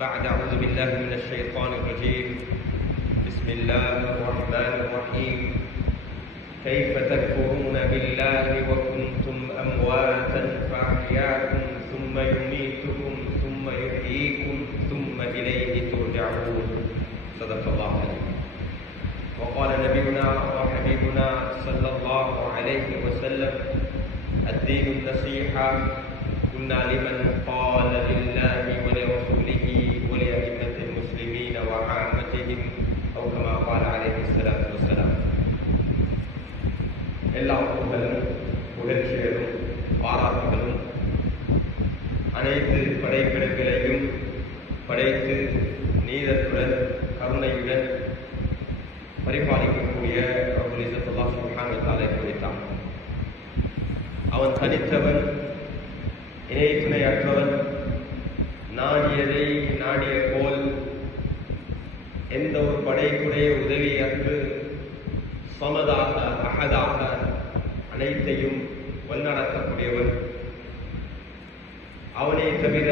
بعد أعوذ بالله من الشيطان الرجيم. بسم الله الرحمن الرحيم. كيف تكفرون بالله وكنتم أمواتا فأحياكم ثم يميتكم ثم يحييكم ثم إليه ترجعون. صدق الله العظيم. وقال نبينا وحبيبنا صلى الله عليه وسلم: الدين النصيحة. كنا لمن قال لله ولرسوله ولأئمة المسلمين وعامتهم أو كما قال عليه الصلاة والسلام. எல்லா புகழும் புகழ்ச்சிகளும் பாராட்டுகளும் அனைத்து படைப்பிடங்களையும் படைத்து நீதத்துடன் கருணையுடன் பரிபாலிக்கக்கூடிய ரப்புல் இஸ்ஸத் அல்லாஹ் சுப்ஹானஹு வ தஆலா குறித்தான். அவன் தனித்தவன், இணை துணையற்றவன், நாடியதை நாடிய போல் எந்த ஒரு படைக்குடைய உதவியற்று சமதாக அகதாக அனைத்தையும் வழிநடத்தக்கூடியவன். அவனை தவிர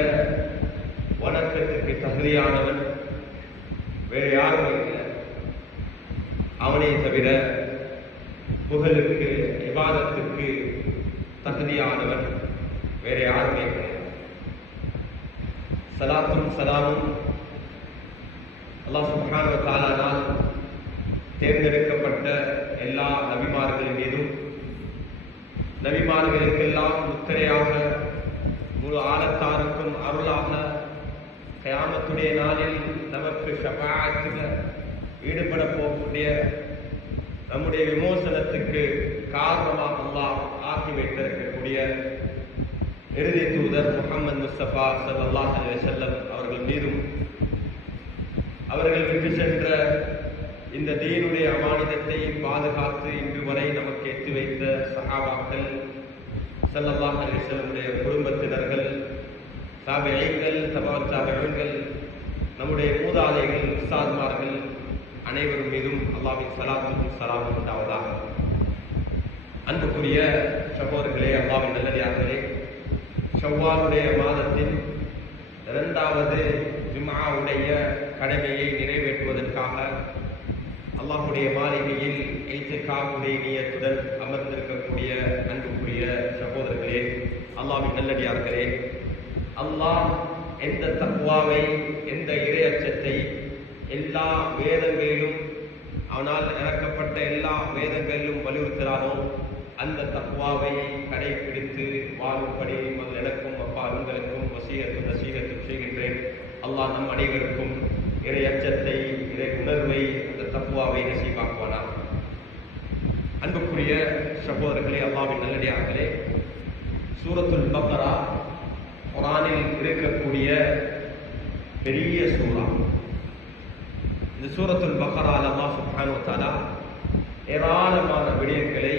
வணக்கத்திற்கு தகுதியானவன் வேறு யாரும் இல்லை. அவனை தவிர புகழுக்கு இபாதத்துக்கு தகுதியானவன் வேற யாருமே கிடையாது. சலாத்தும் சலாமும் அல்லாஹ் சுப்ஹானஹு வ தஆலாவால் தேர்ந்தெடுக்கப்பட்ட எல்லா நபிமார்களின் மீதும், நபிமார்களுக்கெல்லாம் முத்திரையாக முழு ஆலத்தாருக்கும் அருளாக கியாமத்துடைய நாளில் நமக்கு ஷஃபாஅத்தில் ஈடுபட போகக்கூடிய நம்முடைய விமோசனத்துக்கு காரணமாக அல்லாஹ் ஆக்கி வைத்திருக்கக்கூடிய இறுதி தூதர் முஹம்மது முஸ்தபா ஸல்லல்லாஹு அலைஹி வஸல்லம் அவர்கள் மீதும், அவர்கள் விட்டு சென்ற இந்த தீனுடைய அமானிதத்தை பாதுகாத்து இன்று வரை நமக்கு எத்தி வைத்த சஹாபாக்கள், ஸல்லல்லாஹு அலைஹி வஸல்லமுடைய குடும்பத்தினர்கள், தாபிஈன்கள், தபஅத் தாபிஈன்கள், நம்முடைய மூதாதைகள், உஸ்தாத்மார்கள் அனைவரும் மீதும் அல்லாஹ்வின் ஸலாத்தும் ஸலாமும் உண்டாவதாக. அன்புக்குரிய சகோதரர்களே, அல்லாஹ்வின் நல்லடியார்களே, ஷவ்வாலுடைய மாதத்தின் 2வது ஜும்ஆவுடைய கடமையை நிறைவேற்றுவதற்காக அல்லாஹ்வுடைய மாளிகையில் இத்காஃபுடைய நியத்துடன் அமர்ந்திருக்கக்கூடிய அன்புக்குரிய சகோதரர்களே, அல்லாஹ்வின் நல்லடியார்களே, அல்லாஹ் எந்த தக்வாவை, எந்த இறையச்சத்தை எல்லா வேதங்களிலும், அவனால் இறக்கப்பட்ட எல்லா வேதங்களிலும் வலியுறுத்துகிறானோ அந்த தக்வாவை கடைபிடித்து வாழும்படி முதல் எனக்கும் அப்பா உங்களுக்கும் வசீகத்தும் நசீகத்தும் செய்கின்றேன். அல்லாஹ் நம் அனைவருக்கும் இறை அச்சத்தை, இறை உணர்வை, அந்த தக்வாவை நசீபாக்குவானா. அன்புக்குரிய சகோதரர்களே, அல்லாஹ்வின் நல்லடியார்களே, சூரத்துல் பக்ரா குர்ஆனில் இருக்கக்கூடிய பெரிய சூரா. இந்த சூரத்துல் பக்ரால அல்லாஹ் சுப்ஹானஹு வ தஆலா ஏராளமான விடயங்களை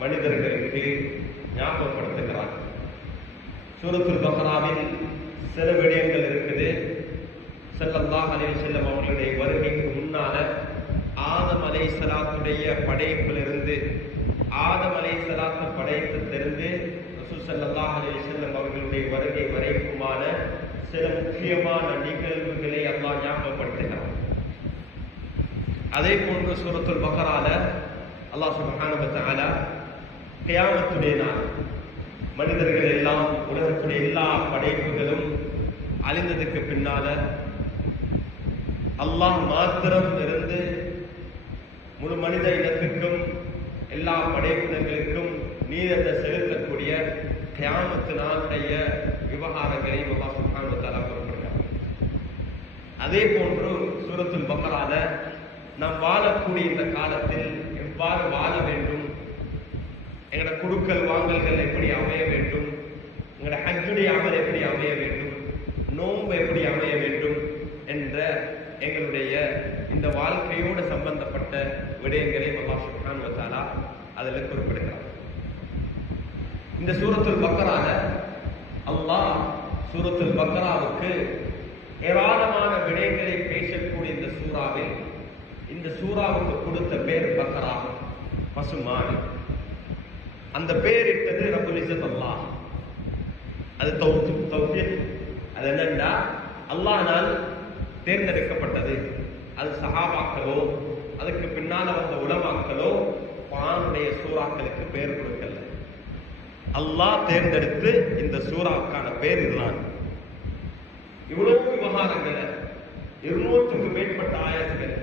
மனிதர்களுக்கு ஞாபகப்படுத்துகிறார். சூரத்துல் பக்ராவில் சில விடயங்கள் இருக்குது. ஸல்லல்லாஹு அலைஹி வஸல்லம் அவர்களுடைய வருகைக்கு முன்னால ஆதம் அலைஹிஸ்ஸலாத்துடைய படைப்பிலிருந்து, ஆதம் அலைஹிஸ்ஸலாத்து படைப்பிலிருந்து ரசூல் ஸல்லல்லாஹு அலைஹி வஸல்லம் அவர்களுடைய வருகை வரைக்குமான சில முக்கியமான நிகழ்வுகளை அல்லாஹ் ஞாபகப்படுத்துகிறார். அதே போன்று சூரத்துல் பக்ரால அல்லாஹ் சுப்ஹானஹு வ தஆலா கியாமத்துடைய நாள், மனிதர்கள் எல்லாம், உலகத்துடைய எல்லா படைப்புகளும் அழிந்ததுக்கு பின்னால அல்லாஹ் மாத்திரம் இருந்து முழு மனித இனத்துக்கும் எல்லா படைப்பினங்களுக்கும் நீதத்தை செலுத்தக்கூடிய கியாமத்து நாளுடைய விவகாரங்களை அல்லாஹ் சுப்ஹானஹு வ தஆலா குறிப்பிட்டார். அதே போன்று சூரத்துல் பக்ரால நாம் வாழக்கூடிய இந்த காலத்தில் எவ்வாறு வாழ வேண்டும், எங்களோட குடுக்கல் வாங்கல்கள் எப்படி அமைய வேண்டும், எங்களோட ஹஜ்ஜுடைய அமல் எப்படி அமைய வேண்டும், நோன்பு எப்படி அமைய வேண்டும் என்ற எங்களுடைய இந்த வாழ்க்கையோடு சம்பந்தப்பட்ட விடயங்களை அல்லாஹ் சுப்ஹானஹு வ தஆலா அதில் குறிப்பிடுகிறார். இந்த சூரத்துல் பக்ரால அல்லாஹ் சூரத்துல் பக்ராவுக்கு ஏராளமான விடயங்களை பேசக்கூடிய இந்த சூறாவில், இந்த சூறாவுக்கு கொடுத்த பேர் பக்ரா, பசுமாடு. அந்த பேரிட்டது ரப்புல் இஸ்ஸத் அல்லாஹ். அது தௌஃபீக். அது என்னன்னா அல்லாஹ்னால் தேர்ந்தெடுக்கப்பட்டது. அது சஹாபாக்களோ அதுக்கு பின்னால வந்த உலமாக்களோ குர்ஆனுடைய சூறாக்களுக்கு பெயர் கொடுக்கல. அல்லாஹ் தேர்ந்தெடுத்து இந்த சூறாக்கான பேர் இதுதான். இவ்வளவு விவகாரங்களை 200க்கு மேற்பட்ட ஆயத்துகள்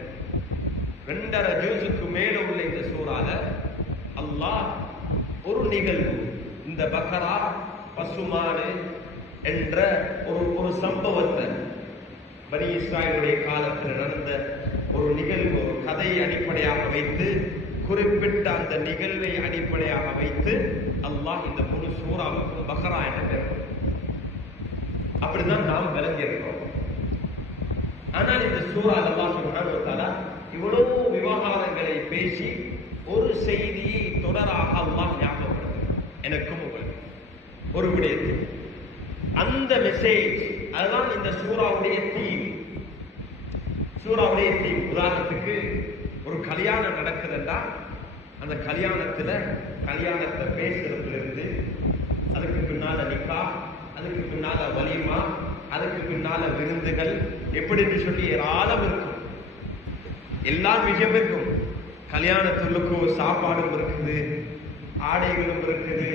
2.5 ஜுஸுக்கு மேல உள்ள இந்த சூறால அல்லாஹ் ஒரு நிகழ்வு, இந்த பக்ரா பசுமாடு என்ற ஒரு சம்பவத்தை, பனி இஸ்ராயேலுடைய காலத்தில் நடந்த ஒரு நிகழ்வு, ஒரு கதையை அடிப்படையாக வைத்து, குறிப்பிட்ட அந்த நிகழ்வை அடிப்படையாக வைத்து அல்லாஹ் இந்த முழு சூறாவுக்கும் பக்ரா என்ற பெயர். அப்படிதான் நாம் விளங்கியிருக்கிறோம். ஆனால் இந்த சூறா அல்லாஹ் சுப்ஹானஹு வ தஆலா இவ்வளவு விவகாரங்களை பேசி ஒரு செய்தியை தொடராக அல்லாஹ் ஞாபகப்படுத்துகிறார். எனக்கும் உங்களுக்கு ஒரு விடயத்தில் அந்த மெசேஜ், அதுதான் இந்த சூறாவுடைய தீம். சூறாவுடைய தீம், உதாரணத்துக்கு ஒரு கல்யாணம் நடக்குதுன்னா அந்த கல்யாணத்தை பேசுறதுல இருந்து, அதுக்கு பின்னால நிக்கா, அதுக்கு பின்னால வலிமா, அதுக்கு பின்னால விருந்துகள், எப்படின்னு சொல்லி ஏராளம் இருக்கும். எல்லா விஷயம் இருக்கும். கல்யாணத்துள்ளுக்கும் சாப்பாடும் இருக்குது, ஆடைகளும் இருக்குது,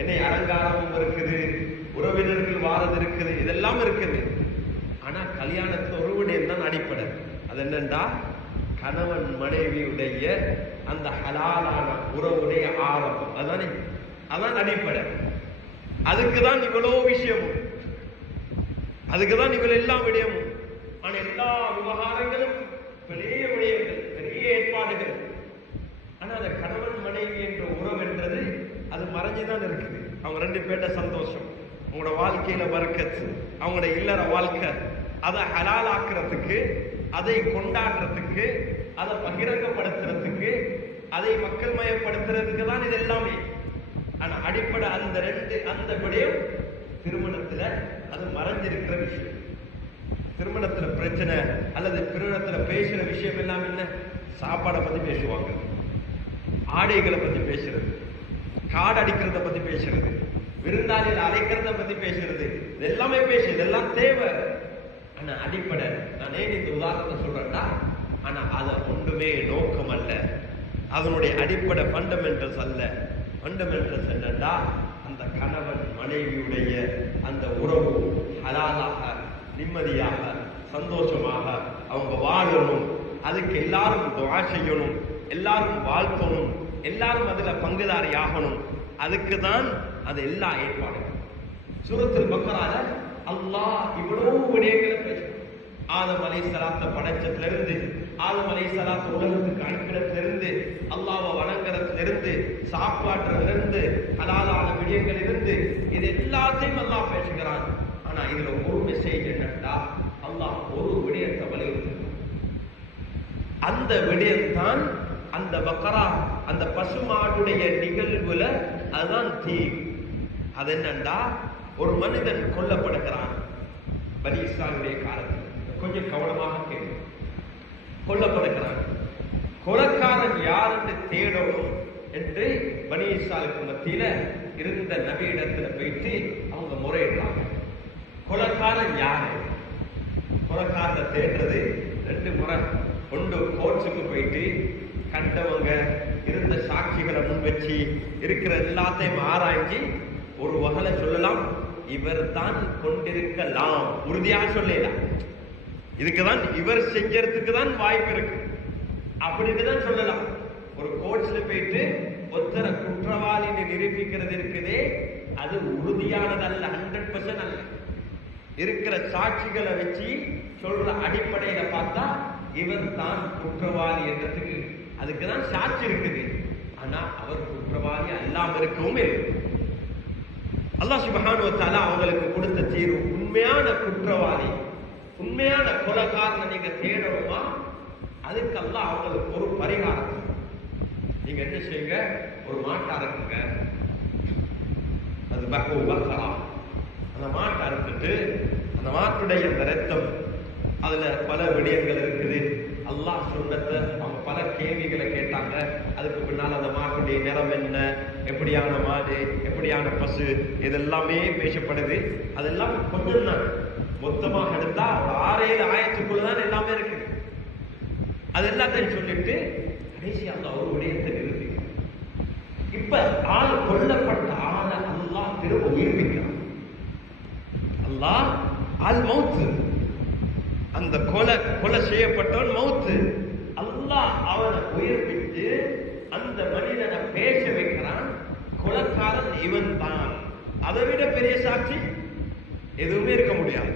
என்னை அலங்காரமும் இருக்குது, உறவினர்கள் வாரது இருக்குது, இதெல்லாம் இருக்குது. ஆனா கல்யாணத்துல ஒரு விடயம் தான் அடிப்படை. அது என்னண்டா கணவன் மனைவியுடைய அந்த ஹலாலான உறவுடைய ஆரம்பம். அதான் அடிப்படை. அதுக்குதான் இவ்வளவு விஷயமும், அதுக்குதான் இவ்வளவு எல்லா விடயமும். ஆனா எல்லா விவகாரங்களும் பெரிய விடயங்கள், பெரிய ஏற்பாடுகள். ஆனா அந்த கணவன் மனைவி என்ற உறவு என்றது அது மறைஞ்சுதான் இருக்குது. அவங்க 2 பேர்ட்ட சந்தோஷம், அவங்களோட வாழ்க்கையில பரக்கத், அவங்களோட இல்லற வாழ்க்கை, அதை ஹலால் ஆக்குறதுக்கு, அதை கொண்டாடுறதுக்கு, அதை பகிரங்கப்படுத்துறதுக்கு, அதை மக்கள் மயப்படுத்துறதுக்கு தான் இது எல்லாமே. ஆனா அடிப்படை அந்த விடயம் திருமணத்துல அது மறைஞ்சிருக்கிற விஷயம். திருமணத்துல பிரச்சனை அல்லது திருமணத்துல பேசுற விஷயம் எல்லாம் என்ன? சாப்பாடை பத்தி பேசுவாங்க, ஆடைகளை பத்தி பேசுறது, காடு அடிக்கிறத பத்தி பேசுறது, விருந்தாளிகள் அழைக்கிறத பத்தி பேசுறது, இது எல்லாமே இதெல்லாம் தேவை. ஆனா அடிப்படை, நான் ஏன் இந்த உதாரணத்தை சொல்றேன்னா, ஆனா அதை ஒன்றுமே நோக்கம் அல்ல, அதனுடைய அடிப்படை ஃபண்டமெண்டல்ஸ் அல்ல. ஃபண்டமெண்டல்ஸ் என்னன்னா அந்த கணவன் மனைவியுடைய அந்த உறவு ஹலாலாக, நிம்மதியாக, சந்தோஷமாக அவங்க வாழணும். அதுக்கு எல்லாரும் துஆ செய்யணும், எல்லாரும் வாழ்த்தணும், எல்லாரும் அதுல பங்குதாரி ஆகணும். அதுக்கு தான் அது எல்லா ஏற்பாடுகளும். சூரத்துல் பக்ரால அல்லாஹ் இவ்வளவு விடயங்களை பேசுறான். ஆதம் அலைஹிஸ்ஸலாத்தை படைச்சதிலிருந்து, ஆதம் அலைஹிஸ்ஸலாத்தை உலகத்துக்கு அனுப்பினதிலிருந்து, அல்லாஹ்வை வணங்குறதிலிருந்து, சாப்பாட்டுறதிலிருந்து, ஹலாலான விடயங்களிலிருந்து, இது எல்லாத்தையும் அல்லாஹ் பேசுகிறான். ஆனா இதுல ஒரு மெசேஜ் என்னன்னா, அல்லாஹ் ஒரு விடயத்தை வலியுறுத்துகிறான். அந்த விடயம்தான் அந்த பக்ரா, அந்த பசுமாடுடைய நிகழ்வுல அதுதான் தீம். அது என்னண்டா, ஒரு மனிதன் கொல்லப்படுகிறான் பனி இஸ்ராயேலுடைய காலத்தில். கொஞ்சம் கவனமாக கேள்வி. கொல்லப்படுகிறான். கொலைக்காரன் யார் என்று தேடணும் என்று பனி இஸ்ராயேலுக்கு மத்தியில இருந்த நபியிடத்துல போயிட்டு அவங்க முறையிடுறாங்க. கொலைக்காரன் யாரு? கொலைக்காரனை தேடுறது 2 முறை. ஒன்று கோர்ட்ஸுக்கு போயிட்டு கண்டவங்க இருந்த சாட்சிகளை முன் வச்சு இருக்கிற எல்லாத்தையும் ஆராய்ச்சி ஒரு வகையில சொல்லலாம், இவர் தான் கொண்டிருக்கலாம், உறுதியாக சொல்லலாம். இதுக்குதான் இவர் செஞ்சறதுக்கு தான் வாய்ப்பு இருக்கு அப்படின்னு தான் சொல்லலாம். ஒரு கோர்ட்ஸ்ல போயிட்டு ஒருத்தர குற்றவாளின்னு நிரூபிக்கிறது இருக்குதே, அது உறுதியானதல்ல, 100% அல்ல. இருக்கிற சாட்சிகளை வச்சு சொல்ற அடிப்படையில பார்த்தா இவர் தான் குற்றவாளி என்றதுக்கு அதுக்குதான் சாட்சி இருக்குது. ஆனா அவர் குற்றவாளி அல்லாம இருக்கவும் இல்லை. அல்லாஹ் சுப்ஹானஹு வ தஆலா அவங்களுக்கு கொடுத்த தீர்வு, உண்மையான குற்றவாளி, உண்மையான கொலைகாரனை நீங்க தேடணுமா, அதுக்கு அல்லாஹ் அவங்களுக்கு ஒரு பரிகாரம். நீங்க என்ன செய்யுங்க, ஒரு மாட்டை அறுக்குங்க. அது பக்ரா, அந்த மாட்டை அறுத்துட்டு அந்த மாட்டுடைய அந்த ரத்தம், அதுல பல விடயங்கள் இருக்குது. அல்லாஹ் சொன்னதை அவங்க பல கேள்விகளை கேட்டாங்க. அதுக்கு பின்னால் அந்த மாட்டுடைய நிறம் என்ன, எப்படியான மாடு, எப்படியான பசு, இதெல்லாமே பேசப்படுது. அதெல்லாம் கொஞ்சம் தான். மொத்தமாக எடுத்தா ஒரு 6-7 ஆயத்துக்குள்ளதான் எல்லாமே இருக்கு. அது எல்லாத்தையும் சொல்லிட்டு கடைசி அல்லாஹ் ஒரு விடயத்தை நிறுத்தி, இப்ப ஆள் கொல்லப்பட்ட ஆளை அல்லாஹ் திரும்ப உயிர்ப்பிக்கிறான். அல்லாஹ் ஆள் மௌத்து, அந்த கொலை செய்யப்பட்டவன் மௌத்து. அல்லாஹ் அவனை உயிர்ப்பித்து அந்த மனிதனை பேச வைக்கிறான். கொலைக்காரன் இவன் தான். அதை விட பெரிய சாட்சி எதுவுமே இருக்க முடியாது.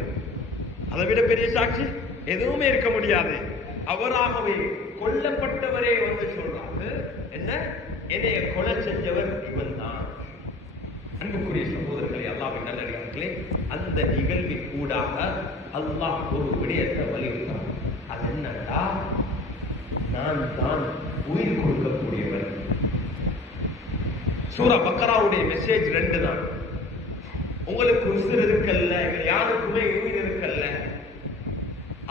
அதை விட பெரிய சாட்சி எதுவுமே இருக்க முடியாது. அவராகவே கொல்லப்பட்டவரே வந்து சொல்றாங்க, என்ன, என்னைய கொலை செஞ்சவர் இவன் தான். அன்புக்குரிய சகோதரர்களே, அல்லாஹ்வின் நல்லடியார்களே, அந்த நிகழ்வின் கூடாக அல்லாஹ் ஒரு விடயத்தை வலியுறுத்தான். அது என்னன்னா, நான் தான் உயிர் கொடுக்கக்கூடியவர். சூரா பக்கராவுடைய மெசேஜ் 2 தான். உங்களுக்கு உயிர் இருக்கல்ல, யாருக்குமே உயிர் இருக்கல்ல.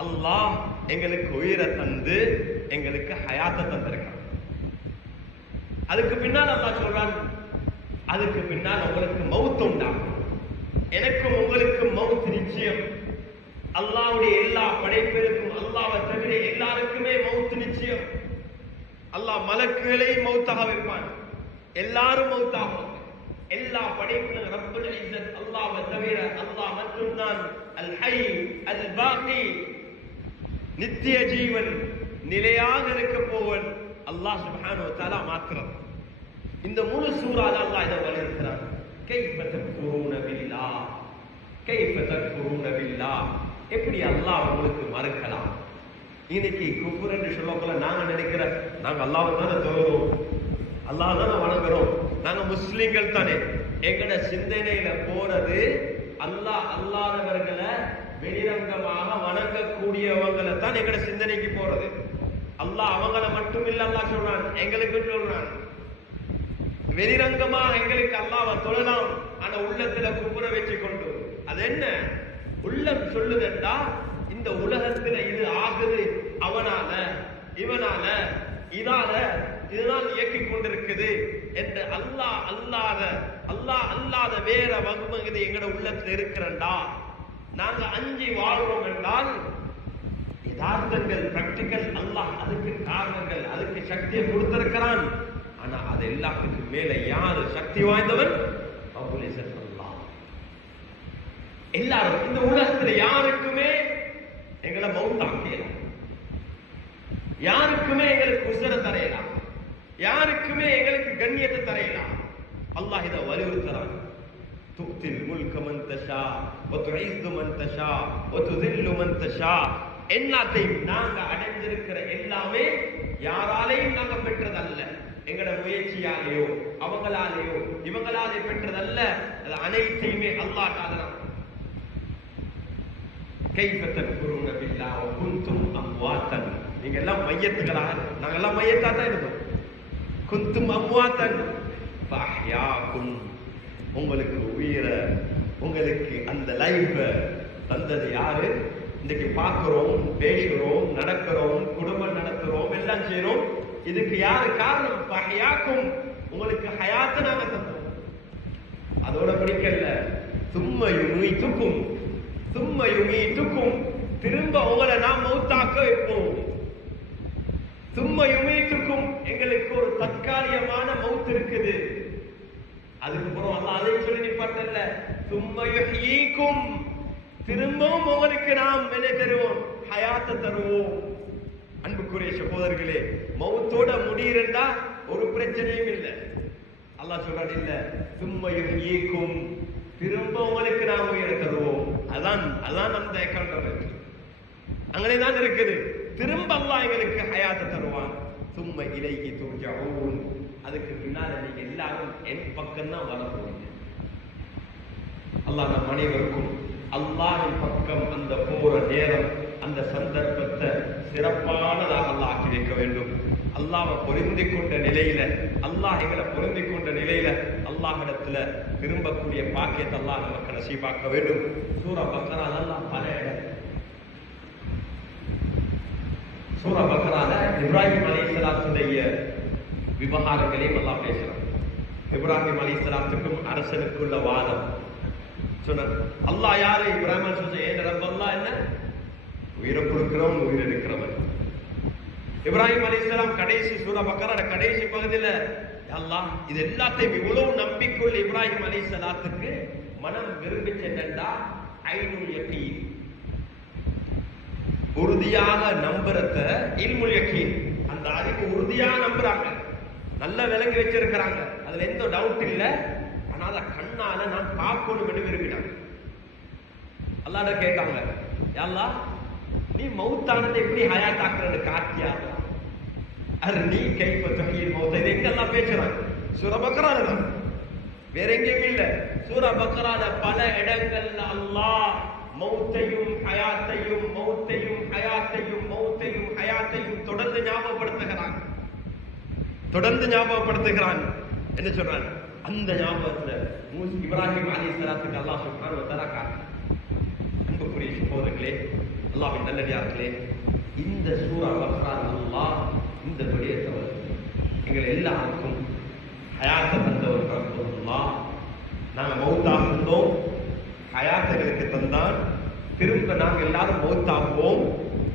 அல்லாஹ் எங்களுக்கு உயிரை தந்து எங்களுக்கு ஹயாத்தை தந்திருக்கான். அதுக்கு பின்னால் அல்லாஹ் சொல்றான், அதுக்கு பின்னால் உங்களுக்கு மவுத் உண்டாகும். எனக்கும் உங்களுக்கு மவுத் நிச்சயம். அல்லாஹ்வுடைய எல்லா படைப்பிற்கும், அல்லாஹ்வை தவிர எல்லாருக்குமே மவுத் நிச்சயம். அல்லாஹ் மலக்குகளை மவுத்தாக வைப்பான். எல்லாரும் மவுத்தாகும். எல்லா படைப்பிலும் ரப்புல் இஸ்ஸத் அல்லாஹ்வை தவிர அல்லாஹ் மட்டும்தான் அல் ஹய் அல் பாகி, நித்திய ஜீவன், நிலையாக இருக்க போவன் அல்லாஹ் சுப்ஹானஹு வ தஆலா மாத்திரம். இந்த முழு சூறால அல்லாஹ் இதை வலியுறுத்துறான். கைஃப தக்ஃபுரூன பில்லாஹ், கைஃப தக்ஃபுரூன பில்லாஹ். எப்படி அல்லாஹ் உங்களுக்கு மறக்கலாம்? இன்னைக்கு குஃபர் என்று சொல்லப்போல நாங்க நினைக்கிற, நாங்க அல்லாஹ்வை தானே தொழுகிறோம், அல்லாஹ் தானே வணங்குறோம், நாங்க முஸ்லிம்கள் தானே. எங்கட சிந்தனையில போறது அல்லாஹ் அல்லாதவர்களை வெளிரங்கமாக வணங்கக்கூடியவங்களை தான் எங்கட சிந்தனைக்கு போறது. அல்லாஹ் அவங்களை மட்டும் இல்ல, அல்லாஹ் சொல்றான், எங்களுக்கு சொல்றான். வெளிரங்கமாக எங்களுக்கு அல்லாஹ்வை தொழலாம், ஆனா உள்ளத்துல குப்புற வச்சு கொண்டு. அது என்ன உள்ளம் சொல்லுதா, இந்த உலகத்துல இது ஆகுது அவனால, இவனால, இதால, இதுதான் இயக்கிக் கொண்டிருக்குது என்று அல்லாஹ் அல்லாத வேற வகுமது எங்கட உள்ளத்துல இருக்கிறண்டா, நாங்க அஞ்சி வாழ்றோம் என்றால் யதார்த்தங்கள், பிராக்டிக்கல், அல்லாஹ் அதுக்கு காரணங்கள், அதுக்கு சக்தியை கொடுத்திருக்கிறான். ஆனா அது எல்லாத்துக்கும் மேல யாரு சக்தி வாய்ந்தவன்? ரப்புல் இஸ்ஸத் அல்லாஹ். எல்லாரும் இந்த உலகத்துல யாருக்குமே எங்களை மௌத்தாக்கலாம், யாருக்குமே எங்களுக்கு உசர தரையலாம், யாருக்குமே எங்களுக்கு கண்ணியத்தை தரையலாம். அல்லாஹ் இதை வலியுறுத்துறான். துக்தில் முல்க மன் தஷா வ துஇஸ்ஸு மன் தஷா வ துதில்லு மன் தஷா. எல்லாத்தையும் நாங்க அடைந்திருக்கிற எல்லாமே யாராலையும் நாங்க பெற்றதல்ல, எங்கட முயற்சியாலேயோ அவங்களாலேயோ இவங்களாலே பெற்றதல்ல. அது அனைத்தையுமே அல்லாஹ் தாதான். கைஃப தக்ஃபுரூன பில்லாஹ் வ குன்தும் அம்வாத்தன். நீங்க எல்லாம் மையத்துகளாக, நாங்க எல்லாம் மையத்தா தான் இருந்தோம். குன்தும் அம்வாத்தன் ஃபஅஹ்யாக்கும். உங்களுக்கு உயிரை, உங்களுக்கு அந்த லைஃப தந்தது யாரு? இன்னைக்கு பார்க்கிறோம், பேசுறோம், நடக்கிறோம், குடும்பம் நடத்துறோம், எல்லாம் செய்யறோம். இதுக்கு யாரு காரணம்? ஃபஅஹ்யாக்கும். உங்களுக்கு ஹயாத்தை நாங்க தந்தோம். அதோட பிடிக்கல, சும்ம யுமீத்துக்கும், சும்ம யுமீத்துக்கும். திரும்ப உங்களை நாம் மௌத்தாக்க வைப்போம். சும்ம யுமீத்துக்கும். எங்களுக்கு ஒரு தற்காலிகமான மௌத் இருக்குது. அதுக்கப்புறம் அல்லாஹ் அதை சொல்லி நிப்பாட்டல்ல, சும்ம யுஹ்யீக்கும். திரும்பவும் உங்களுக்கு நாம் என்ன தருவோம்? ஹயாத்தை தருவோம். அன்புக்குரிய சகோதரர்களே, மௌத்தோட முடியிருந்தா ஒரு பிரச்சனையும் இல்லை. அல்லாஹ் சொல்றான், இல்ல சும்ம யுஹ்யீக்கும், திரும்ப உங்களுக்கு நாம் உயிரை தருவோம். அதான் அந்த அக்கௌண்ட் அங்கேதான் இருக்குது. திரும்ப அல்லாஹ் எங்களுக்கு ஹயாத்தை தருவான். சும்ம இலைஹி துர்ஜஊன். அதுக்கு பின்னால நீங்க எல்லாரும் என் பக்கம் தான் வர போறீங்க. அல்லாஹ் நம் அனைவருக்கும் அல்லாஹ்வின் பக்கம் அந்த போற நேரம், அந்த சந்தர்ப்பத்தை சிறப்பானதாக அல்லாஹ் ஆக்கி வைக்க வேண்டும். அல்லாஹ்வை பொருந்திக் கொண்ட நிலையில, அல்லாஹ் எங்களை பொருந்திக் கொண்ட நிலையில அல்லாஹ்விடத்துல விரும்பக்கூடிய பாக்கியத்தை அல்லாஹ் நமக்கு நசீபாக்க வேண்டும். சூரா பக்ரால அல்லாஹ் பல இடம், சூரா பக்ரால இப்ராஹிம் அலைஹிஸ்ஸலாத்துடைய விவகாரங்களையும் அல்லாஹ் பேசுறான். இப்ராஹிம் அலைஹிஸ்ஸலாத்துக்கும் அரசனுக்குள்ள வாதம் சொன்னார். அல்லாஹ் யாரு? இப்ராஹிம் சொல்ற, ஏன் ரப்ப உயிரை கொடுக்கிறவன் உயிர் எடுக்கிறவன். இப்ராஹிம் அலைஹிஸ்ஸலாம் கடைசி சூரா பக்கரா கடைசி பகுதியில அல்லாஹ் இது எல்லாத்தையும் இவ்வளவு நம்பிக்கையுள்ள இப்ராஹிம் அலைஹிஸ்ஸலாத்துக்கு மனம் விரும்பிச்சு என்னன்னா ஐனுல் யகீன், உறுதியாக நம்புறத இல்முல் யகீன், அந்த அறிவு உறுதியாக நம்புறாங்க, நல்ல விளங்கி வச்சிருக்கிறாங்க, அதுல எந்த டவுட் இல்ல. ஆனா அத கண்ணால நான் பார்க்கணும் என்று விரும்பினாங்க. அல்லாஹ்ட கேட்டாங்க, யா அல்லாஹ் நீ மௌத்தானதை எப்படி ஹயாத்தாக்குறது காட்டியா? அர்னி கைஃப துஹீல் மௌத். இது எங்கெல்லாம் பேசுறாங்க? சூரா பக்ரால தான், வேற எங்கேயும் இல்ல. சூரா பக்ரால பல இடங்கள்ல அல்லாஹ் மௌத்தையும் ஹயாத்தையும் மௌத்தையும் ஹயாத்தையும் மௌத்தையும் ஹயாத்தையும் தொடர்ந்து ஞாபகப்படுத்துகிறான். என்ன சொல்றான்? அந்த ஞாபகத்துல இப்ராஹிம் அலைஹிஸ்ஸலாத்துக்கு அல்லாஹ் சுப்ஹானஹு வ தஆலா காட்டு. அன்புக்குரிய சகோதரர்களே, அல்லாஹ்வின் நல்லடியார்களே, இந்த சூரா பக்ரால அல்லாஹ் இந்த விடயத்தை எங்கள் எல்லாருக்கும் ஹயாத்தை தந்தவர் ரப்பல்லாஹ். நாங்க மௌத்தாக இருந்தோம், ஹயாத்துகளுக்கு தந்தான். திரும்ப நாங்கள் எல்லாரும் மௌத்தாகுவோம்,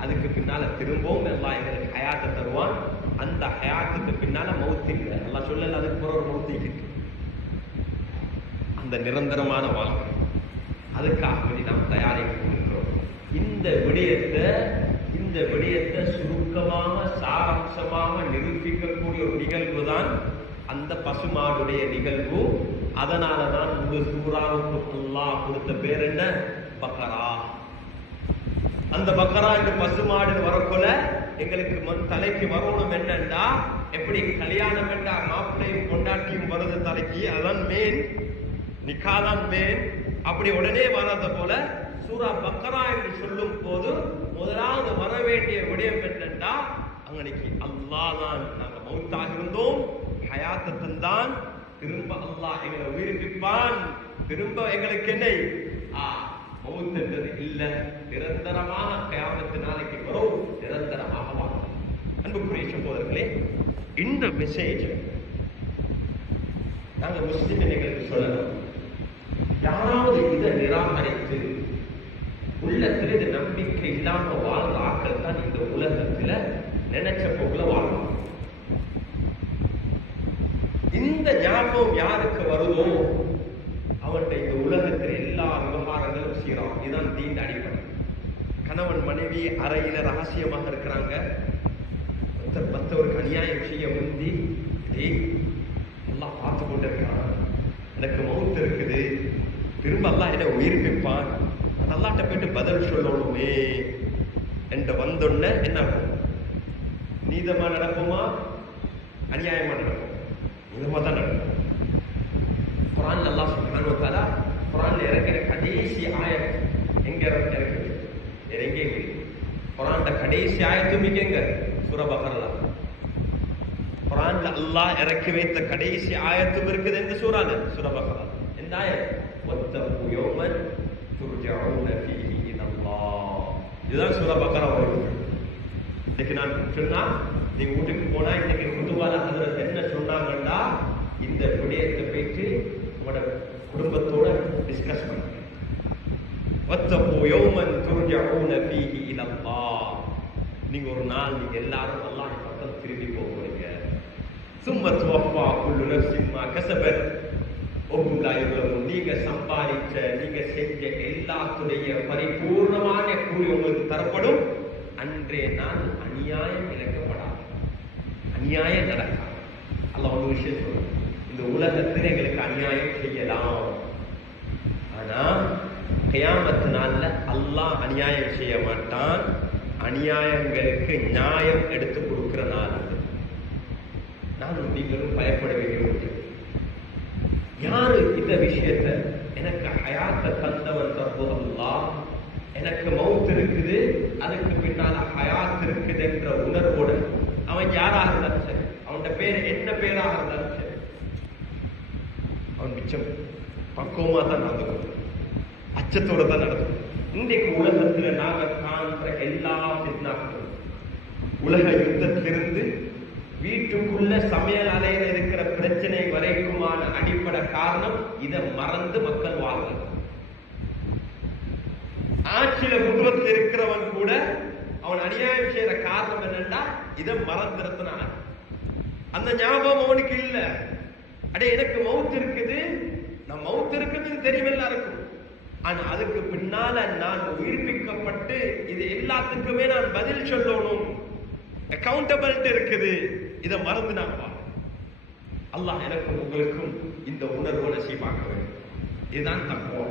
அதுக்கு பின்னால திரும்பவும் எல்லாம் எங்களுக்கு ஹயாத்தை தருவான். அந்த ஹயாத்துக்கு பின்னால மௌத்து இல்லை. எல்லாம் சொல்லல, அதுக்கு பிறகு ஒரு மௌத்து இருக்கு. அந்த நிரந்தரமான வாழ்க்கை, அதுக்காக வேண்டி நாம் தயாரிக்கிறோம். இந்த விடயத்தை சுருக்கமாக சாராம்சமாக நிரூபிக்கக்கூடிய ஒரு நிகழ்வு தான் அந்த பசுமாடுடைய நிகழ்வு. அதனாலதான் இந்த சூராவுக்கு அல்லாஹ் கொடுத்த பேர் என்ன? பக்கரா. அந்த பக்கரா இந்த பசுமாடு வரக்குள்ள எங்களுக்கு தலைக்கு வரணும் என்னண்டா, எப்படி கல்யாணம் என்றா மாப்பிள்ளையும் கொண்டாட்டியும் வருது தலைக்கு, அதான் மேன், நிக்காதான் மேன். அப்படி உடனே வராத போல சூரா பக்கரா என்று சொல்லும் போது முதலாவது வர வேண்டிய விடயம் என்னண்டா, அங்கனைக்கு அல்லாஹ் தான் நாங்க மௌத்தாக இருந்தோம், ஹயாத்தை தந்தான், திரும்ப அல்லாஹ் எங்களை உயிர்ப்பிப்பான். திரும்ப எங்களுக்கு என்ன மௌத் என்றது இல்ல, நிரந்தரமாக கியாமத்து நாளைக்கு வரும், நிரந்தரமாக வாழும். அன்புக்குரிய சகோதரர்களே, இந்த மெசேஜ் நாங்க முஸ்லிம் எங்களுக்கு சொல்லணும். யாராவது இதை நிராகரித்து உள்ளத்துல இது நம்பிக்கை இல்லாம வாழ்ற ஆக்கள் தான் இந்த உலகத்துல நினைச்ச போக்குல வாழணும். இந்த ஞாபகம் யாருக்கு வருதோ அவன்கிட்ட இந்த உலகத்தில் எல்லா விவகாரங்களும் சீராகும். இதுதான் தீண்ட அடிப்படை. கணவன் மனைவி அறையில ரகசியமாக இருக்கிறாங்க, மற்றவருக்கு அநியாயம் செய்ய முந்தி எல்லாம் பார்த்து கொண்டு இருக்கிறான், எனக்கு மௌத்து இருக்குது, திரும்ப எல்லாம் என்ன உயிர்ப்பிப்பான், அந்த அல்லாட்ட போயிட்டு பதில் சொல்லணுமே என்று வந்தோன்ன என்ன ஆகும்? நீதமா நடக்குமா அநியாயமா நடக்கும்? நீதமா தான் நடக்கும். குர்ஆன் அல்லாஹ் சுப்ஹானஹு வ தஆலா குர்ஆன்ல இறக்கிற கடைசி ஆயத் எங்க இறக்குது? எங்க குர்ஆன்ல கடைசி ஆயத்தும் எங்க? சூரா பக்ரா. குர்ஆன்ல அல்லாஹ் இறக்கி வைத்த கடைசி ஆயத்தும் இருக்குது இந்த சூரால, சூரா பக்ரா. இந்த ஆயத் வத்தகு யௌமன் துர்ஜஊன ஃபீஹி இலல்லாஹ். இதுதான் சூரா பக்ரா வருது. இன்னைக்கு நான் சொன்னா நீங்க வீட்டுக்கு போனா இன்னைக்கு குதுபால ஹஜ்ரத் என்ன சொன்னாங்கன்னா, இந்த விடயத்தை போயிட்டு உங்களோட குடும்பத்தோட டிஸ்கஸ் பண்ணுங்க. வத்தகு யௌமன் துர்ஜஊன ஃபீஹி இலல்லாஹ். நீங்க ஒரு நாள் நீங்க எல்லாரும் அல்லாஹ் பக்கம் திரும்பி போவீங்க. சும்ம துவஃபா குல்லு நஃப்ஸின் மா கஸபத். நீங்க சம்பாதிச்ச நீங்க செஞ்ச எல்லாத்துடைய பரிபூர்ணமான கூலி உங்களுக்கு தரப்படும். அன்றே நாள் அநியாயம் இழக்கப்படாது, அநியாயம் நடக்காது. அல்லாஹ் ஒரு விஷயம் சொல்லுங்க, இந்த உலகத்தில் எங்களுக்கு அநியாயம் செய்யலாம், ஆனா கியாமத்து நாள்ல அல்லாஹ் அநியாயம் செய்ய மாட்டான். அநியாயங்களுக்கு நியாயம் எடுத்து கொடுக்கிற நாள் அது. நானும் நீங்களும் பயப்பட வேண்டிய முடியும். யாரு இந்த விஷயத்த எனக்கு ஹயாத்தை தந்தவன் ரப்பு அல்லாஹ், எனக்கு மௌத் இருக்குது, அதுக்கு பின்னால ஹயாத் இருக்குது என்ற உணர்வோடு அவன் யாராக இருந்தாலும் சரி, அவனோட பேர் என்ன பேராக இருந்தாலும் சரி, அவன் மிச்சம் பக்குவமா தான் நடந்துக்கணும், அச்சத்தோட தான் நடக்கும். இன்றைக்கு உலகத்துல நாங்க காண்ற எல்லா பித்னாக்களும், உலக யுத்தத்திலிருந்து வீட்டுக்குள்ள சமையல் அறையில இருக்கிற பிரச்சனை வரைக்குமான அடிப்படை காரணம் இதை மறந்து மக்கள் வாழ்றது. ஆட்சியில குடும்பத்தில் இருக்கிறவன் கூட அவன் அநியாயம் செய்யற காரணம் என்னன்னா இதை மறந்துறதுனால. அந்த ஞாபகம் அவனுக்கு இல்ல. அடே எனக்கு மவுத் இருக்குது, நான் மவுத் இருக்குதுன்னு தெரியும் எல்லாருக்கும். ஆனா அதுக்கு பின்னால நான் உயிர்ப்பிக்கப்பட்டு இது எல்லாத்துக்குமே நான் பதில் சொல்லணும், அக்கௌண்டபிலிட்டி இருக்குது. இதை மறந்து நான் அல்லாஹ் எனக்கும் உங்களுக்கும் இந்த உணர்வு நசீபாக்க வேண்டும். இதுதான் தக்குவா.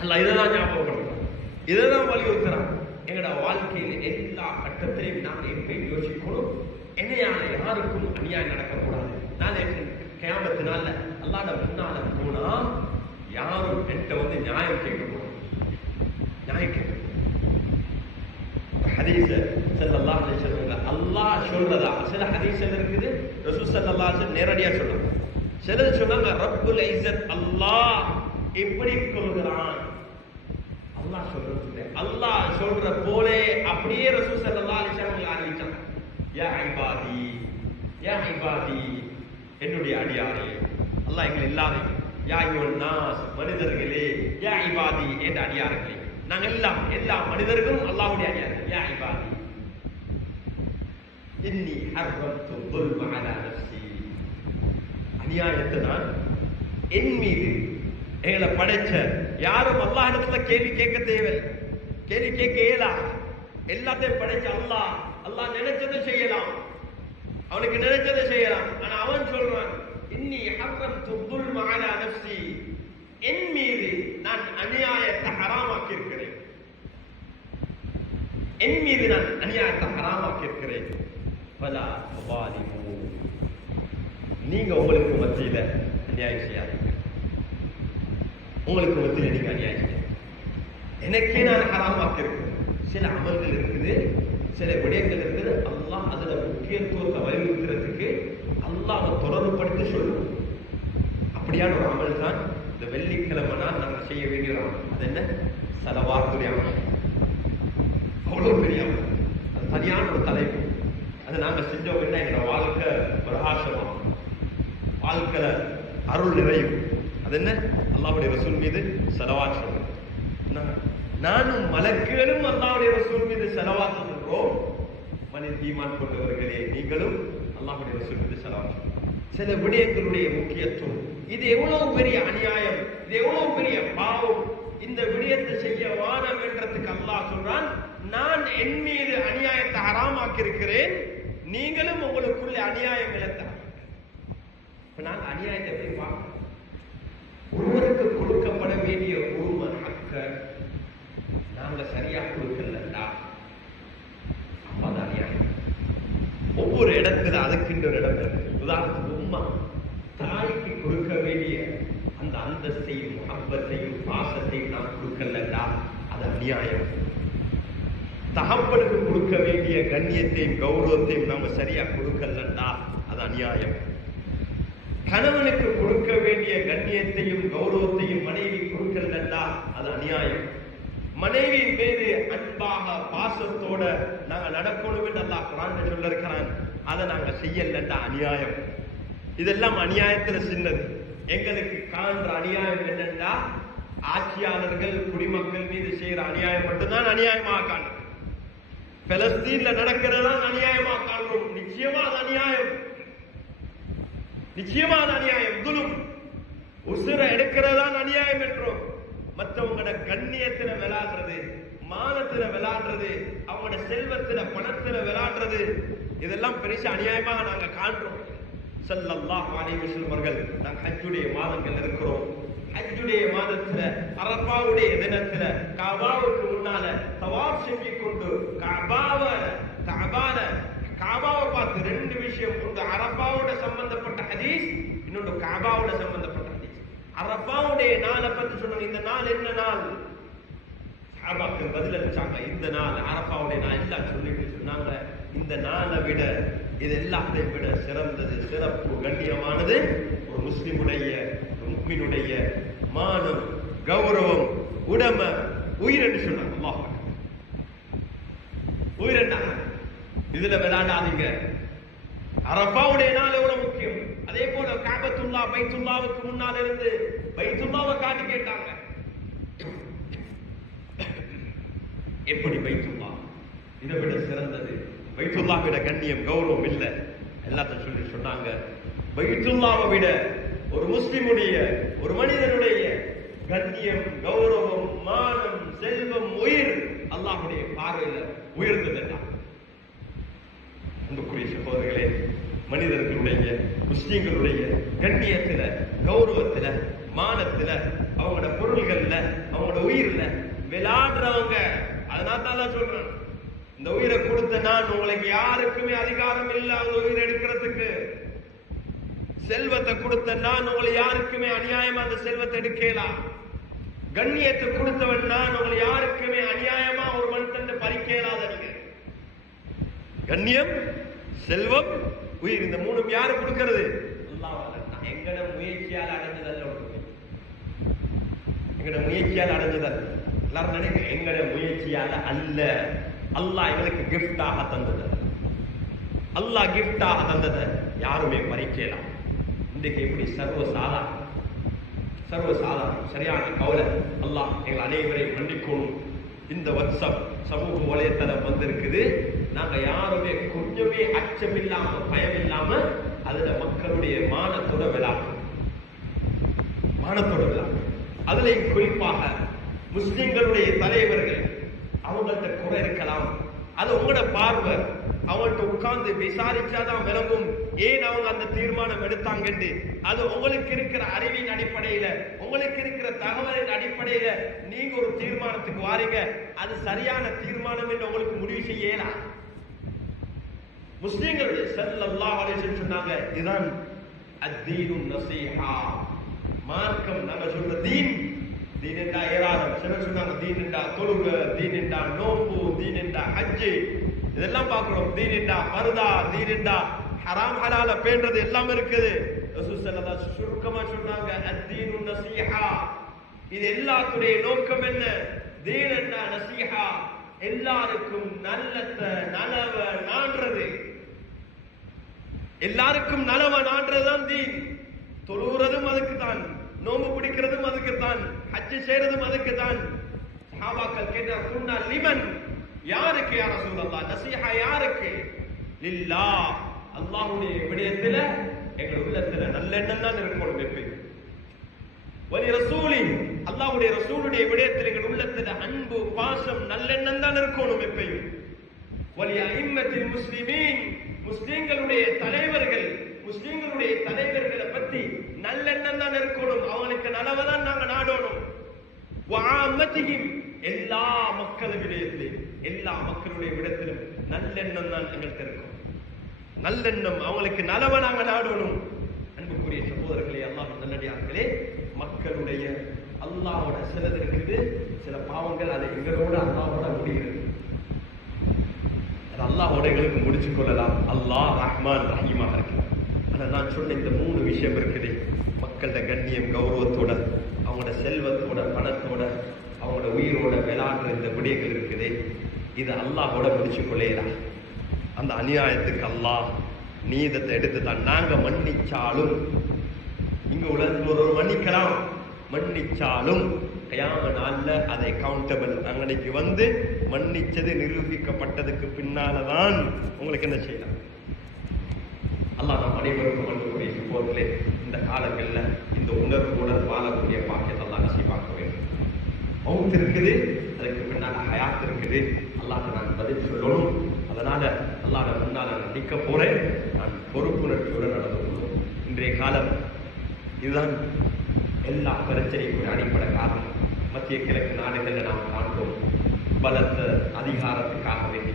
அல்லாஹ் இதைதான் ஞாபகப்படுத்துறான், இதைதான் வலியுறுத்துறான். எங்களோட வாழ்க்கையில் எல்லா கட்டத்திலையும் நாம் எப்படி யோசிக்கணும், என்னையால யாருக்கும் அநியாயம் நடக்கக்கூடாது. நாளை கியாமத்தினால அல்லாஹ்ட முன்னால போனா யாரும் என்கிட்ட வந்து நியாயம் கேட்கக்கூடாது, நியாயம் கேட்க. ஹதீஸ் ஸல்லல்லாஹு அலைஹி வஸல்லம் அல்லாஹ் சொல்றதா சில ஹதீஸ்ல இருக்குது, ரசூல் ஸல்லல்லாஹு அலைஹி வஸல்லம் நேரடியா சொல்றாங்க. சிலர் சொன்னாங்க ரப்புல் இஸ்ஸத் அல்லாஹ் எப்படி சொல்கிறான், அல்லாஹ் சொல்றது அல்லாஹ் சொல்ற போலே அப்படியே ரசூல் ஸல்லல்லாஹு அலைஹி வஸல்லம் அறிவிச்சாங்க. யா இபாதி, யா இபாதி, என்னுடைய அடியாரே. அல்லாஹ் எங்களை எல்லாரையும் யா அய்யுஹன் நாஸ், மனிதர்களே, யா இபாதி, என்ற அடியார்களே. நாங்க எல்லாம் எல்லா மனிதர்களும் அல்லாஹ்வுடைய அடியார்கள். யா இபாதி இன்னி ஹர்ரம்து ظுல்ம அலா நஃப்ஸி, அநியாயத்தை நான் என் மீது, எங்களை படைச்ச யாரும் அல்லாஹ் இடத்துல கேள்வி கேட்க தேவையில்லை, கேள்வி கேட்க இயலா. எல்லாத்தையும் படைச்ச அல்லாஹ், அல்லாஹ் நினைச்சதை செய்யலாம், அவனுக்கு நினைச்சதை செய்யலாம். ஆனா அவன் சொல்றான் இன்னி ஹர்ரம்து ظுல்ம அலா நஃப்ஸி, என் மீது நான் அநியாயத்தை ஹராமாக்கி இருக்கிறேன், என் மீது நான் அநியாயத்தை ஹராமாக்கி இருக்கிறேன். ஃபலா துபாலிமு, நீங்க உங்களுக்கு மத்தியில அநியாயம் செய்யாதீங்க, உங்களுக்கு மத்தியில நீங்க அநியாயம் செய்ய. எனக்கே நான் ஹராமாக்கி இருக்கிறேன். சில அமல்கள் இருக்குது, சில விடயங்கள் இருக்குது, அல்லாஹ் அதுல முக்கியத்துவத்தை வலியுறுத்துறதுக்கு அல்லாஹ்வை தொடர்புபடுத்தி சொல்லுவோம். அப்படியான ஒரு அமல் தான் இந்த வெள்ளிக்கிழமை நாள் நாங்கள் செய்ய வேண்டிய ஒரு அமல். அது என்ன? ஸலவாத்துடைய அமல். அவ்வளவு பெரிய அமல், அது சரியான ஒரு தலைப்பு. அதை நாங்கள் செஞ்சோம் என்ன, எங்களோட வாழ்க்கை பிரகாசமாகும், வாழ்க்கையில அருள் நிறையும். அது என்ன? அல்லாஹ்வுடைய ரசூல் மீது ஸலவாத் சொல்றோம். நானும் மலக்குகளும் அல்லாஹ்வுடைய ரசூல் மீது ஸலவாத் சொல்றோம். மனித ஈமான் கொண்டவர்களே, நீங்களும் அல்லாஹ்வுடைய ரசூல் மீது ஸலவாத் சொல்றோம். சில விடயங்களுடைய முக்கியத்துவம், இது எவ்வளவு பெரிய அநியாயம், இது எவ்வளவு பெரிய பாவம், இந்த விடயத்தை செய்ய வானம் என்றதுக்கு அல்லாஹ் சொல்றான், நான் என் மீது அநியாயத்தை ஹராமாக்கி இருக்கிறேன், நீங்களும் உங்களுக்குள்ள அநியாயம் இழத்த. நாங்க அநியாயத்தை எப்படி பார்க்கணும்? ஒருவருக்கு கொடுக்கப்பட வேண்டிய உரிமை ஹக்க நாங்க சரியா கொடுக்கலடா, அப்பதான் அநியாயம். ஒவ்வொரு இடத்துல அதுக்குன்ற ஒரு இடம் இருக்கு. உதாரணத்துக்கு உம்மா, தாய்க்கு கொடுக்க வேண்டிய அந்த அந்தஸ்தையும் முஹப்பத்தையும் பாசத்தையும் நாம் கொடுக்கலடா, அது அநியாயம். தகப்பனுக்கு கொடுக்க வேண்டிய கண்ணியத்தையும் கௌரவத்தையும் நாம சரியா கொடுக்கலடா, அது அநியாயம். கணவனுக்கு கொடுக்க வேண்டிய கண்ணியத்தையும் கௌரவத்தையும் மனைவி கொடுக்கலடா, அது அநியாயம். மனைவியின் மீது அன்பாக பாசத்தோட நாங்க நடக்கணும் என்று அல்லாஹ் குர்ஆன்ல சொல்ல இருக்கிறான், அதை நாங்க செய்யலடா, அநியாயம். இதெல்லாம் அநியாயத்துல சின்னது. எங்களுக்கு காண்ற அநியாயம் என்னன்னா, ஆட்சியாளர்கள் குடிமக்கள் மீது செய்யற அநியாயம் மட்டும்தான் அநியாயமாக காண்றோம். பலஸ்தீன்ல நடக்கிறதான் அநியாயமாக காண்றோம். நிச்சயமா அது அநியாயம், நிச்சயமா அது அநியாயம். துலும் உசுர எடுக்கிறதான் அநியாயம் என்றோம். மற்றவங்களோட கண்ணியத்துல விளையாடுறது, மானத்துல விளையாடுறது, அவங்களோட செல்வத்துல பணத்துல விளையாடுறது, இதெல்லாம் பெரிய அநியாயமாக நாங்க காண்றோம். ஸல்லல்லாஹு அலைஹி வஸல்லம் அவர்கள், நாங்கள் ஹஜ்ஜுடைய மாதங்கள் இருக்கிறோம். ஹஜ்ஜுடைய மாதத்துல அரஃபாவுடைய தினத்துல காபாவுக்கு முன்னால தவாப் செஞ்சு கொண்டு காபாவை பார்த்து ரெண்டு விஷயம், ஒன்று அரஃபாவோட சம்பந்தப்பட்ட ஹதீஸ், இன்னொன்று காபாவோட சம்பந்தப்பட்ட ஹதீஸ். அரஃபாவுடைய நாளை பத்தி சொன்னாங்க, இந்த நாள் என்ன நாள்? சஹாபாக்கள் பதில் அளிச்சாங்க, இந்த நாள் அரஃபாவுடைய நாள். எல்லாம் சொல்லிட்டு சொன்னாங்க, இந்த நாளை விட, இது எல்லாத்தையும் விட சிறந்தது, சிறப்பு, கண்ணியமானது ஒரு முஸ்லிமுடைய, முஃமினுடைய மானம், கௌரவம், உடமை, உயிர் என்று சொன்னாங்க. அல்லாஹ் உயிர் என்ன, இதுல விளையாடாதீங்க. அரஃபாவுடைய நாள் எவ்வளவு முக்கியம். அதே போல காபத்துல்லா, பைத்துல்லாவுக்கு முன்னால் இருந்து பைத்துல்லாவை காட்டி கேட்டாங்க, எப்படி பைத்துல்லா இதை விட சிறந்தது? பைத்துல்லாவை விட கண்ணியம் கௌரவம் இல்லை. எல்லாத்தையும் சொல்லி சொன்னாங்க, பைத்துல்லாவை விட ஒரு முஸ்லிமுடைய ஒரு மனிதனுடைய கண்ணியம், கௌரவம், மானம், செல்வம், உயிர் அல்லாஹ்வுடைய பார்வையில் உயர்ந்ததெல்லாம். அன்புக்குரிய சகோதரர்களே, மனிதர்களுடைய முஸ்லிம்களுடைய கண்ணியத்துல, கௌரவத்துல, மானத்துல, அவங்களோட பொருள்கள்ல, அவங்களோட உயிர்ல விளையாடுறவங்க. அதனால தான் சொல்றேன், இந்த உயிரை கொடுத்த நான் உங்களுக்கு யாருக்குமே அதிகாரம் இல்லை அந்த உயிரை எடுக்கிறதுக்கு. செல்வத்தை கொடுத்த நான் உங்களை யாருக்குமே அநியாயமா அந்த செல்வத்தை எடுக்கலாம். கண்ணியத்தை கொடுத்தவன் நான் உங்களை யாருக்குமே அநியாயமா ஒரு மனுஷன் பறிக்கலாத. நீங்க கண்ணியம், செல்வம், உயிர், இந்த மூணும் யாரு கொடுக்கிறது? எங்கட முயற்சியால் அடைஞ்சதல்ல. எங்கட முயற்சியால் அடைஞ்சதல்ல. எல்லாரும் நினைக்க எங்கட முயற்சியால அல்ல, அல்லாஹ் எங்களுக்கு கிஃப்டாக தந்தது. அல்லாஹ் கிஃப்டாக தந்ததை யாருமே பறிக்கலாம். இன்றைக்கு எப்படி சர்வசாதாரணம் சரியான கவலை. அல்லாஹ் எங்கள் அனைவரையும் மன்னிக்கணும். இந்த வாட்ஸ்அப் சமூக வலைத்தளம் வந்திருக்குது. நாங்க யாருமே கொஞ்சமே அச்சம் இல்லாம, பயம் இல்லாம அதுல மக்களுடைய மானத்தோட விளையாடும். அதுலயும் குறிப்பாக முஸ்லிம்களுடைய தலைவர்கள், அவங்கள்ட்ட குறை இருக்கலாம், அது உங்களோட பார்வை. அவங்கள்ட்ட உட்கார்ந்து விசாரிச்சாதான் விளங்கும் ஏன் அவங்க அந்த தீர்மானம் எடுத்தாங்கன்னு. அது உங்களுக்கு இருக்கிற அறிவின் அடிப்படையில, உங்களுக்கு இருக்கிற தகவலின் அடிப்படையில நீங்க ஒரு தீர்மானத்துக்கு வாரீங்க. அது சரியான தீர்மானம் என்று உங்களுக்கு முடிவு செய்யலாம். முஸ்லிம்கள் ஸல்லல்லாஹு அலைஹி வஸல்லம் சொன்னாங்க, இதுதான் அத்தீனுன் நஸீஹா, மார்க்கம். நாங்க சொல்ற தீன், தீன் என்றா ஏராளம். சிலர் சொன்னாங்க தீன் என்றா தொழுகை, தீன் என்றா நோம்பு, தீன் என்றா ஹஜ்ஜு, இதெல்லாம் பார்க்கிறோம். தீன் என்றா பர்தா, தீன் என்றா ஹராம் ஹலால பேண்டது எல்லாம் இருக்குது. ரசூல் ஸல்லல்லாஹு அலைஹி வஸல்லம் சுருக்கமா சொன்னாங்க, அத்தீனுன் நஸீஹா, இது எல்லாத்துடைய நோக்கம் என்ன? தீன் என்றா நஸீஹா, எல்லாருக்கும் நலவ நான்றது, எல்லாருக்கும் நலவ நான்றதுதான் தீன். தொழுகிறதும் அதுக்கு தான், நோம்பு பிடிக்கிறதும் அதுக்கு தான், ஹஜ் செய்யறதும் அதுக்கு தான். சஹாபாக்கள் கேட்டார், குன்னா லிமன், யாருக்கு யா ரசூலல்லாஹ்? நஸீஹா யாருக்கு? லில்லாஹ், அல்லாஹ்வுடைய விடயத்துல எங்கள் உள்ளத்துல நல்லெண்ணம் தான் இருக்கணும் எப்பயும். வலி ரசூலி, அல்லாஹ்வுடைய ரசூலுடைய விடயத்தில் எங்கள் உள்ளத்துல அன்பு, பாசம், நல்லெண்ணம் தான் இருக்கணும் எப்பயும். வலி அஇம்மத்தில் முஸ்லிமீன், முஸ்லிம்களுடைய தலைவர்கள், முஸ்லிம்களுடைய தலைவர்களை பத்தி நல்லெண்ணம் தான் இருக்கணும். அவங்களுக்கு நலவதான் நாங்க நாடணும். வஆமத்திஹிம், எல்லா மக்களுடைய விடயத்திலும், எல்லா மக்களுடைய விடத்திலும் நல்லெண்ணம் தான் எங்களுக்கு இருக்கும். நல்லெண்ணம், அவங்களுக்கு நலவ நாங்க நாடணும். அன்புக்குரிய சகோதரர்களே, அல்லாஹ் நல்லடியார்களே, மக்களுடைய அல்லாஹ்வோட சிலது இருக்குது, சில பாவங்கள் அதை எங்களோட அல்லாஹ்வோட முடிகிறது. அது அல்லாஹ்வோட எங்களுக்கு முடிச்சு கொள்ளலாம். அல்லாஹ் ரஹ்மான் ரஹீமாக இருக்கிறார். ஆனால் நான் சொன்ன இந்த 3 விஷயம் இருக்குது, மக்களோட கண்ணியம், கௌரவத்தோட, அவங்களோட செல்வத்தோட, பணத்தோட, அவங்களோட உயிரோட விளையாடுற இந்த விடயங்கள் இருக்குது. இது அல்லாஹ்வோட முடிச்சு கொள்ளலாம். அந்த அநியாயத்துக்கு அல்லாஹ் நீதத்தை எடுத்து தான். நாங்க மன்னிச்சாலும், இங்க உலகத்தில் ஒரு மன்னிக்கலாம், மன்னிச்சாலும் கயாம நாள்ல அதை கவுண்டபிள் அங்கனைக்கு வந்து மன்னிச்சது நிரூபிக்கப்பட்டதுக்கு பின்னாலதான் உங்களுக்கு என்ன செய்யலாம். அல்லாஹ் நம் அனைவருக்கும் அன்புக்குரிய சகோதரர்களே, இந்த காலங்கள்ல இந்த உணர்வோட வாழக்கூடிய பாக்கியத்தை அல்லாஹ் நசீபாக்க வேண்டும். மவுத் இருக்குது, அதுக்கு பின்னால ஹயாத் இருக்குது. அல்லாஹ் நான் பதில் சொல்லணும். அதனால அல்லாஹ் முன்னால் நான் நிற்க போறேன். நான் பொறுப்புணர்ச்சியுடன் நடந்து கொள்வோம். இன்றைய காலம் இதுதான் எல்லா பிரச்சனைக்கும் அடிப்படை காரணம். மத்திய கிழக்கு நாடுகளில் நாம் காண்போம், பலத்த அதிகாரத்துக்காக வேண்டி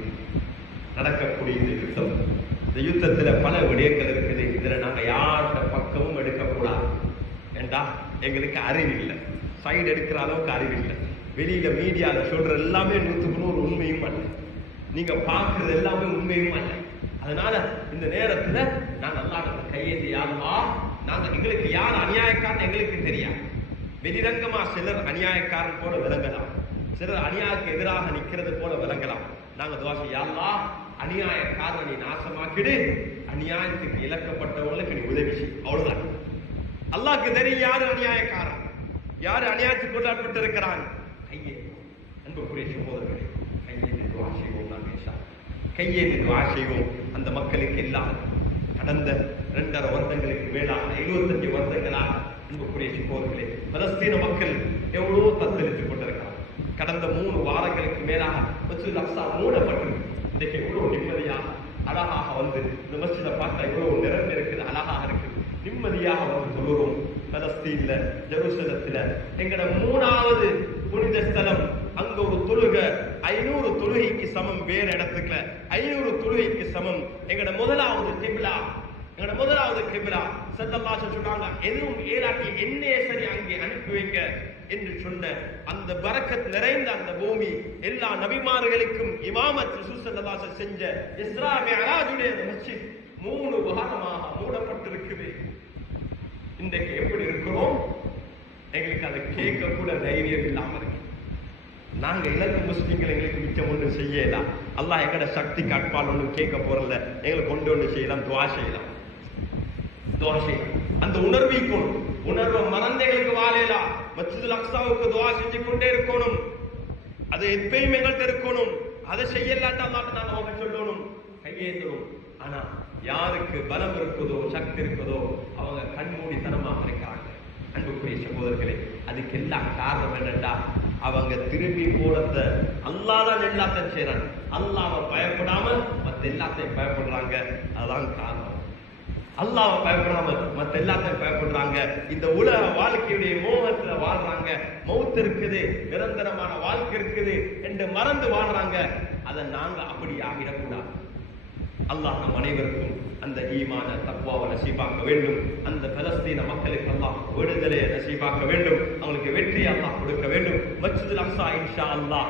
நடக்கக்கூடிய இந்த யுத்தம். இந்த யுத்தத்தில் பல விடயங்கள் இருக்குது. இதில் நாங்கள் யார்கிட்ட பக்கமும் எடுக்கக்கூடாது. ஏண்டா எங்களுக்கு அறிவு இல்லை, சைடு எடுக்கிற அளவுக்கு அறிவு இல்லை. வெளியில மீடியாவில் சொல்ற எல்லாமே 100க்கு 100 உண்மையும் அல்ல, நீங்க பார்க்கறது எல்லாமே உண்மையும் அல்ல. அதனால இந்த நேரத்துல நான் அல்லாஹ் கையேந்தி, யாருமா நாங்க, எங்களுக்கு யார் அநியாயக்காரன் எங்களுக்கு தெரியாது. வெளிரங்கமா சிலர் அநியாயக்காரன் போல விளங்கலாம், சிலர் அநியாயத்துக்கு எதிராக நிக்கிறது போல விளங்கலாம். நாங்க துஆ செய்ய, யா அல்லாஹ் அநியாயக்காரனை நீ நாசமாக்கிடு, அநியாயத்துக்கு இழக்கப்பட்டவங்களுக்கு நீ உதவி செய். அவ்வளவுதான். அல்லாஹ்க்கு தெரியும் யாரு அநியாயக்காரன், யாரு அநியாயத்துக்கு கொண்டாடப்பட்டு இருக்கிறான். கையே அன்புக்குரிய சகோதரர்களே, கையேந்தி துஆ செய்வோம். அந்த மக்களுக்கு எல்லாம் கடந்த 2.5 வருடங்களுக்கு மேலாக 75 வருடங்களாக அன்புக்குரிய சகோதரர்களே, பலஸ்தீன மக்கள் எவ்வளவோ தத்தளித்துக் கொண்டிருக்கிறார். கடந்த 3 வாரங்களுக்கு மேலாக மஸ்ஜித் அக்ஸா மூடப்பட்டிருக்கு. இன்றைக்கு எவ்வளவு நிம்மதியாக அழகாக வந்து இந்த மஸ்ஜிதை பார்த்தா எவ்வளவு நிரம்பி இருக்குது, அழகாக இருக்குது. நிம்மதியாக வந்து தொழுகிறோம். பலஸ்தீன்ல ஜெருசலத்துல எங்கட 3வது புனித ஸ்தலம். அங்க ஒரு தொழுக 500 தொழுகைக்கு சமம். வேற இடத்துக்குல 500 தொழுகைக்கு சமம். எங்கட முதலாவது கிப்லா ஸல்லல்லாஹு அலைஹி சொன்னாங்க, எதுவும் ஏலாட்டி என்னையே சரி அங்கே அனுப்பி வைங்க என்று சொன்ன அந்த பரக்கத் நிறைந்த அந்த பூமி, எல்லா நபிமார்களுக்கும் இமாமத் ரசூல் ஸல்லல்லாஹு அலைஹி செஞ்ச இஸ்ரா மிஅராஜுடைய அந்த மஸ்ஜித் 3 வாரமாக மூடப்பட்டிருக்குது. இன்றைக்கு எப்படி இருக்கிறோம்? எங்களுக்கு அதை கேட்க கூட தைரியம் இல்லாம இருக்கு. நாங்க இலங்கை முஸ்லிம்கள் எங்களுக்கு மிச்சம் ஒன்று செய்யலாம். அல்லாஹ் எங்கட சக்தி கட்பால் ஒன்றும் கேட்க போறல. எங்களுக்கு கொண்டு ஒன்று செய்யலாம், துவா செய்யலாம். அந்த உணர்விக்கும் உணர்வை மறந்தைகளுக்கு வாழலாம். மஸ்ஜிதுல் அக்ஸாவுக்கு துவா செஞ்சு கொண்டே இருக்கணும். அது எப்பயும் எங்கள்கிட்ட இருக்கணும். அதை செய்யலாட்டா அல்லாஹ் நாங்க அவங்க சொல்லணும், கையேற்றணும். ஆனா யாருக்கு பலம் இருக்குதோ சக்தி இருக்குதோ அவங்க கண்மூடித்தனமாக இருக்கிறாங்க. அன்புக்குரிய சகோதரர்களே, அதுக்கு எல்லாம் காரணம் என்னண்டா, அவங்க திரும்பி போறத அல்லாஹ் தான் எல்லாத்தையும் செய்யறாங்க. அல்லாஹ்வை பயப்படாம மத்த எல்லாத்தையும் பயப்படுறாங்க. அதான் காரணம். அல்லாஹ்வை பயப்படாம மத்த எல்லாத்தையும் பயப்படுறாங்க. இந்த உலக வாழ்க்கையுடைய மோகத்துல வாழ்றாங்க. மௌத் இருக்குது, நிரந்தரமான வாழ்க்கை இருக்குது என்று மறந்து வாழ்றாங்க. அதை நாங்க அப்படி ஆகிடக்கூடாது. அல்லாஹ் நம் அனைவருக்கும் அந்த ஈமான தக்வாவை நசீபாக்க வேண்டும். அந்த பலஸ்தீன மக்களுக்கு அல்லாஹ் விடுதலையை நசீபாக்க வேண்டும். அவங்களுக்கு வெற்றி அல்லாஹ் கொடுக்க வேண்டும். மஸ்ஜிதுல் அக்ஸா இன்ஷா அல்லாஹ்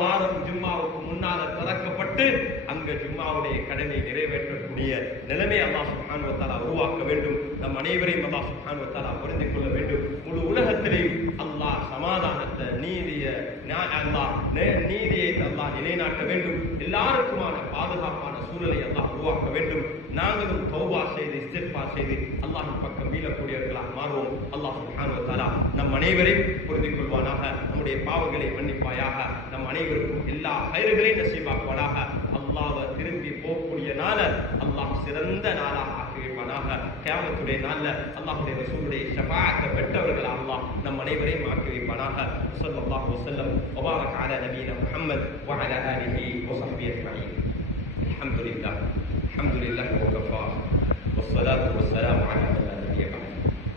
வாரம் ஜும்மாவுக்கு முன்னால திறக்கப்பட்டு அங்க ஜும்மாவுடைய கடனை நிறைவேற்றக்கூடிய நிலைமை அல்லாஹ் சுப்ஹானஹு வ தஆலா உருவாக்க வேண்டும். நம் அனைவரையும் அல்லாஹ் சுப்ஹானஹு வ தஆலா புரிந்து கொள்ள வேண்டும். முழு உலகத்திலேயும் அல்லாஹ் சமாதானத்தை நீதியை அல்லாஹ் நிலைநாட்ட வேண்டும். எல்லாருக்குமான பாதுகாப்பான சூழலை அல்லாஹ் உருவாக்க வேண்டும். நாங்களும் தௌபா செய்து இஸ்திக்ஃபார் செய்து அல்லாஹ்வின் பக்கம் மீளக்கூடியவர்களாக மாறுவோம். அல்லாஹ் சுப்ஹானஹு வ தஆலா நம் அனைவரையும் புரிந்து கொள்வானாக. நம்முடைய பாவங்களை மன்னிப்பாயாக. நம் அனைவருக்கும் எல்லா ஹைர்களையும் நசீபாக்குவானாக. அல்லாஹ்வை திரும்பி போகக்கூடிய நாள அல்லாஹ் சிறந்த நாளாக ஆக்கி வைப்பானாக. கியாமத்துடைய நாள்ல அல்லாஹ்வுடைய ரசூலுடைய ஷஃபாஅத்தை பெற்றவர்களாக அல்லாஹ் நம் அனைவரையும் ஆக்கி வைப்பானாக. ஸல்லல்லாஹு அலைஹி வஸல்லம் வ பாரக அலா நபியினா முஹம்மத் வ அலா ஆலிஹி வ ஸஹ்பிஹி அஜ்மஈன். الحمد لله وكفى والصلاة والسلام على من لا نبي بعده.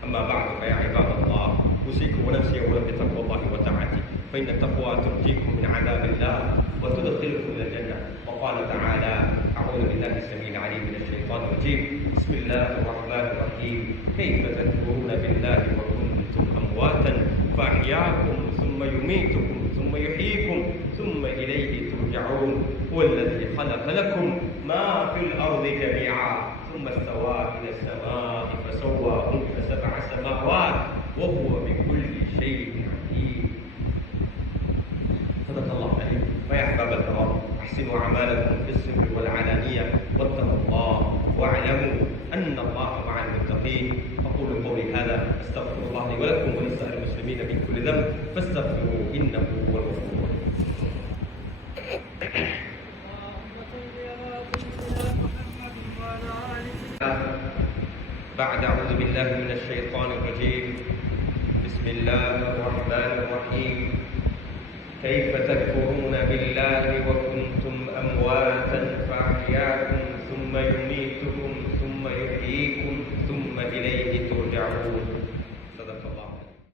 أما بعد فيا عباد الله، أوصيكم ونفسي أولا بتقوى الله وطاعته، فإن التقوى تنجيكم من عذاب الله وتدخلكم إلى الجنة. وقال تعالى: أعوذ بالله السميع العليم من الشيطان الرجيم. بسم الله الرحمن الرحيم. كيف تكفرون بالله وكنتم أمواتا فأحياكم ثم يميتكم ثم يحييكم ثم إليه ترجعون. هو الذي خلق لكم ما في الأرض جميعا ثم استوى إلى السماء فسواهن سبع سماوات وهو بكل شيء عليم. صدق الله العظيم. فيا أحباب الكرام، أحسنوا أعمالكم في السر والعلانية واتقوا الله واعلموا أن الله مع المتقين. أقول قولي هذا أستغفر الله لي ولكم ولسائر المسلمين من كل ذنب فاستغفروه إنه هو الغفور الرحيم. بعد أعوذ بالله من الشيطان الرجيم. بسم الله الرحمن الرحيم. كيف تكفرون بالله وكنتم أمواتا فأحياكم ثم يميتكم ثم يحييكم ثم إليه ترجعون.